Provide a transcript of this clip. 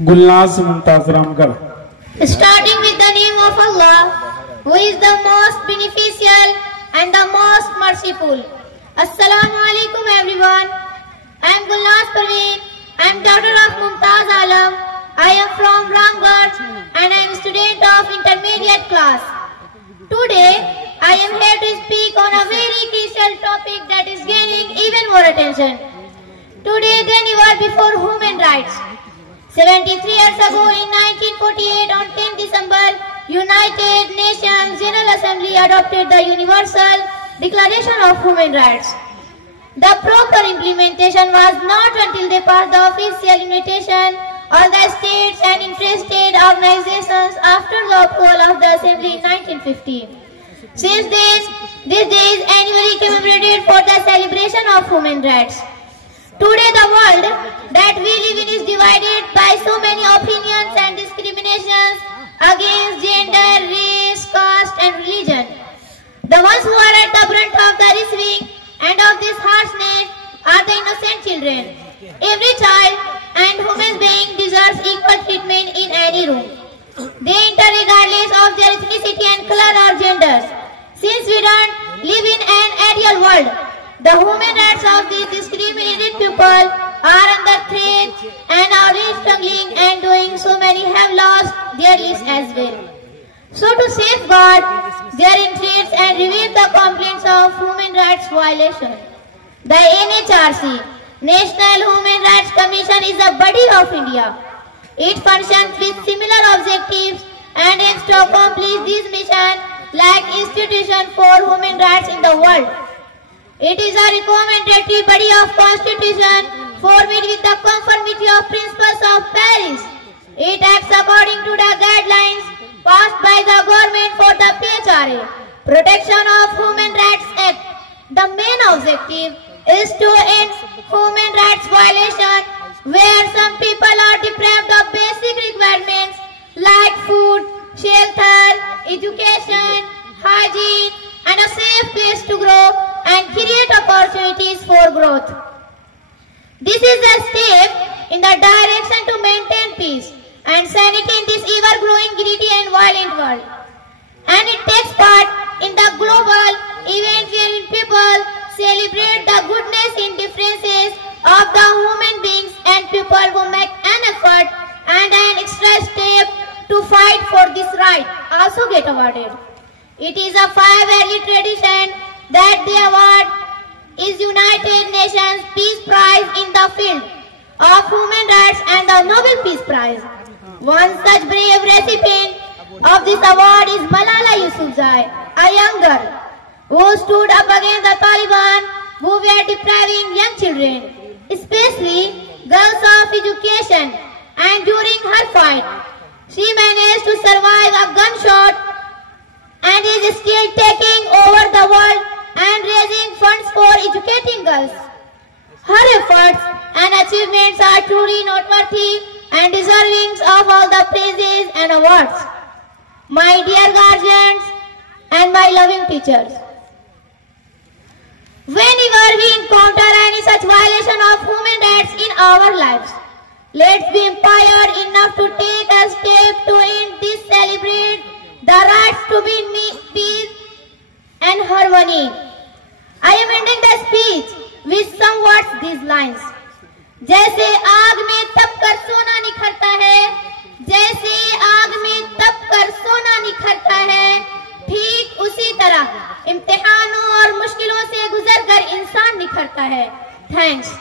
Gulnaz Mumtaz Ramgarh. Starting with the name of Allah, who is the most beneficial and the most merciful. Assalamu alaikum everyone. I am Gulnaz Parveen. I am daughter of Mumtaz Alam. I am from Ramgarh and I am a student of intermediate class. Today, I am here to speak on a very crucial topic that is gaining even more attention today than ever before: human rights. 73 years ago in 1948 on 10 December, United Nations General Assembly adopted the Universal Declaration of Human Rights. The proper implementation was not until they passed the official invitation of the states and interested organizations after the approval of the Assembly in 1950. Since then, this day is annually commemorated for the celebration of human rights. Today, the world that we live in is divided by so many opinions and discriminations against gender, race, caste and religion. The ones who are at the brunt of the receiving end of this harshness are the innocent children. Every child and human being deserves equal treatment in any room. They enter regardless of their ethnicity and color or gender. Since we don't live in an ideal world, the human rights of these discriminated people are under threat and are struggling, and doing so many have lost their lives as well. So to safeguard their interests and review the complaints of human rights violation, the NHRC, National Human Rights Commission, is a body of India. It functions with similar objectives and aims to accomplish this mission like institutions for human rights in the world. It is a recommendatory body of Constitution formed with the conformity of principles of Paris. It acts according to the guidelines passed by the government for the PHRA, Protection of Human Rights Act. The main objective is to end human rights violation where some people are deprived of basic requirements like food, shelter, education, hygiene, and a safe place to grow and create opportunities for growth. This is a step in the direction to maintain peace and sanity in this ever-growing, greedy and violent world. And it takes part in the global event wherein people celebrate the goodness in differences of the human beings, and people who make an effort and an extra step to fight for this right also get awarded. It is a 5-yearly tradition that the award is United Nations Peace Prize in the field of human rights and the Nobel Peace Prize. One such brave recipient of this award is Malala Yousafzai, a young girl who stood up against the Taliban who were depriving young children, especially girls, of education, and during her fight, she managed to survive a gunshot and is still taking over the world and raising funds for educating girls. Her efforts and achievements are truly noteworthy and deserving of all the praises and awards. My dear guardians and my loving teachers, whenever we encounter any such violation of human rights in our lives, let's be inspired enough to take a step to end this, celebrate the rights to be in peace and harmony. I am ending the speech with some words, these lines. जैसे आग में तप कर सोना निखरता है, जैसे आग में तप कर सोना निखरता है, ठीक उसी तरह इम्तिहानों और मुश्किलों से गुजर कर इंसान निखरता है। थैंक्स।